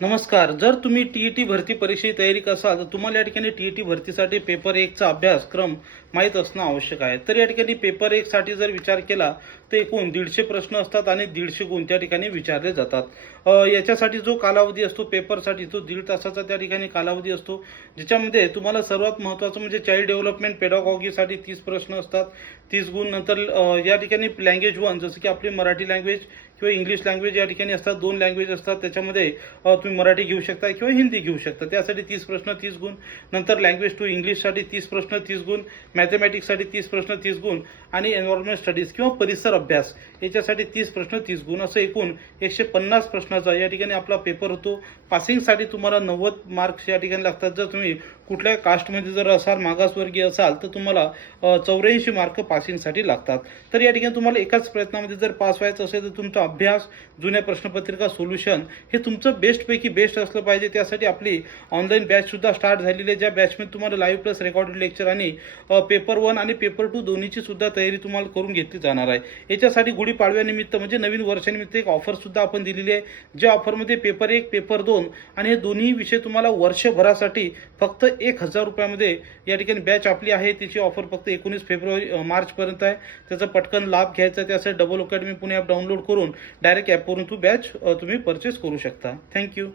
नमस्कार. जर तुम्ही टी-ई-टी भरती परीक्षेची तयारी करत असाल, तर तुम्हाला या ठिकाणी टी-ई-टी भरतीसाठी पेपर 1चा अभ्यासक्रम माहीत असणं आवश्यक आहे. तर या ठिकाणी पेपर 1 साठी जर विचार केला, तर एकूण 150 प्रश्न असतात आणि 150 गुण त्या ठिकाणी विचारले जातात. याच्यासाठी जो कालावधी असतो पेपरसाठी तो 1.5 तासाचा त्या ठिकाणी कालावधी असतो, ज्याच्यामध्ये तुम्हाला सर्वात महत्त्वाचं म्हणजे चाइल्ड डेव्हलपमेंट पेडागॉगीसाठी 30 प्रश्न असतात, 30 गुण. नंतर या ठिकाणी लँग्वेज 1 जसं की आपली मराठी लँग्वेज किंवा इंग्लिश लँग्वेज या ठिकाणी असतात, 2 लँग्वेज असतात. त्याच्यामध्ये तुम्ही मराठी घेऊ शकता किंवा हिंदी घेऊ शकता. त्यासाठी 30 प्रश्न 30 गुण. नंतर लँग्वेज 2 इंग्लिशसाठी 30 प्रश्न 30 गुण, मॅथमॅटिक्ससाठी 30 प्रश्न 30 गुण आणि एन्व्हायरमेंट स्टडीज किंवा परिसर अभ्यास याच्यासाठी 30 प्रश्न 30 गुण, असं एकूण 150 प्रश्नाचा या ठिकाणी आपला पेपर होतो. पासिंगसाठी तुम्हाला 90 मार्क्स या ठिकाणी लागतात. जर तुम्ही कुठल्या कास्टमध्ये जर असाल, मागासवर्गीय असाल, तर तुम्हाला 84 मार्क पासिंगसाठी लागतात. तर या ठिकाणी तुम्हाला एकाच प्रयत्नामध्ये जर पास व्हायचं असेल, तर तुमचा अभ्यास, जुन्या प्रश्नपत्रिका, सोल्युशन हे तुमचं बेस्टपैकी बेस्ट असलं पाहिजे. त्यासाठी आपली ऑनलाईन बॅचसुद्धा स्टार्ट झालेली आहे, ज्या बॅचमध्ये तुम्हाला लाईव्ह प्लस रेकॉर्डेड लेक्चर आणि पेपर 1 आणि पेपर 2 दोन्हीची सुद्धा तयारी तुम्हाला करून घेतली जाणार आहे. याच्यासाठी गुढीपाडव्यानिमित्त म्हणजे नवीन वर्षानिमित्त एक ऑफरसुद्धा आपण दिलेली आहे, ज्या ऑफरमध्ये पेपर 1, पेपर 2 आणि हे दोन्ही विषय तुम्हाला वर्षभरासाठी फक्त 1000 रुपयामध्ये या ठिकाणी बॅच आपली आहे. तिची ऑफर फक्त 19 मार्चपर्यंत आहे. त्याचा पटकन लाभ घ्यायचा. त्यासाठी double academy Pune app download करून डायरेक्ट ॲपवरून बॅच तुम्ही परचेस करू शकता. थँक्यू.